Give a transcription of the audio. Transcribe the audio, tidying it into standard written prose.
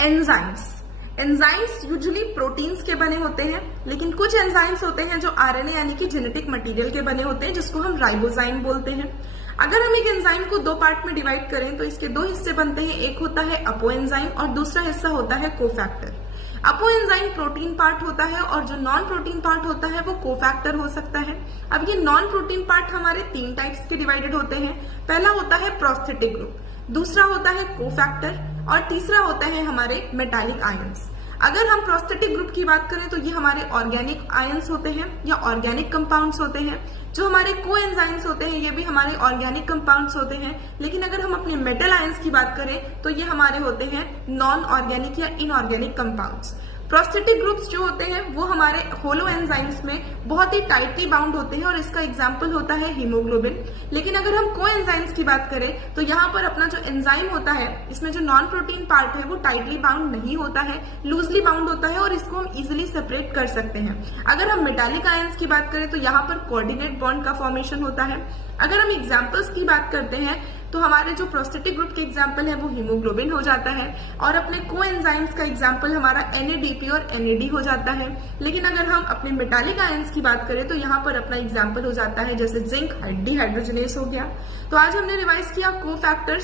Enzymes. Enzymes usually proteins के बने होते हैं, लेकिन कुछ एंजाइम्स होते हैं जो आरएनए यानी कि जेनेटिक मटेरियल के बने होते हैं, जिसको हम राइबोजाइम बोलते हैं। अगर हम एक एंजाइम को दो पार्ट में डिवाइड करें तो इसके दो हिस्से बनते हैं, एक होता है अपो एंजाइम और दूसरा हिस्सा होता है कोफैक्टर। अपो एंजाइम प्रोटीन पार्ट होता है और जो नॉन प्रोटीन पार्ट होता है वो कोफैक्टर हो सकता है। अब ये नॉन प्रोटीन पार्ट हमारे तीन टाइप्स के डिवाइडेड होते हैं। पहला होता है प्रोस्थेटिक ग्रुप, दूसरा होता है कोफैक्टर और तीसरा होता है हमारे मेटालिक आयंस। अगर हम प्रोस्थेटिक ग्रुप की बात करें तो ये हमारे ऑर्गेनिक आयंस होते हैं या ऑर्गेनिक कंपाउंड्स होते हैं। जो हमारे को एंजाइम्स होते हैं ये भी हमारे ऑर्गेनिक कंपाउंड्स होते हैं। लेकिन अगर हम अपने मेटल आयंस की बात करें तो ये हमारे होते हैं नॉन ऑर्गेनिक या इनऑर्गेनिक कंपाउंड्स। प्रोस्थेटिक ग्रुप्स जो होते हैं वो हमारे होलो एंजाइम्स में बहुत ही टाइटली बाउंड होते हैं और इसका एग्जांपल होता है हीमोग्लोबिन। लेकिन अगर हम को एंजाइम्स की बात करें तो यहाँ पर अपना जो एंजाइम होता है इसमें जो नॉन प्रोटीन पार्ट है वो टाइटली बाउंड नहीं होता है, लूजली बाउंड होता है और इसको हम इजिली सेपरेट कर सकते हैं। अगर हम मेटालिक आयंस की बात करें तो यहाँ पर कोऑर्डिनेट बॉन्ड का फॉर्मेशन होता है। अगर हम एग्जाम्पल्स की बात करते हैं तो हमारे जो प्रोस्थेटिक ग्रुप के एग्जाम्पल है वो हीमोग्लोबिन हो जाता है और अपने को एंजाइम्स का एग्जाम्पल हमारा NADP और NAD हो जाता है। लेकिन अगर हम अपने मेटालिक आयंस की बात करें तो यहाँ पर अपना एग्जाम्पल हो जाता है जैसे जिंक डिहाइड्रोजनेस हो गया। तो आज हमने रिवाइज किया को फैक्टर्स।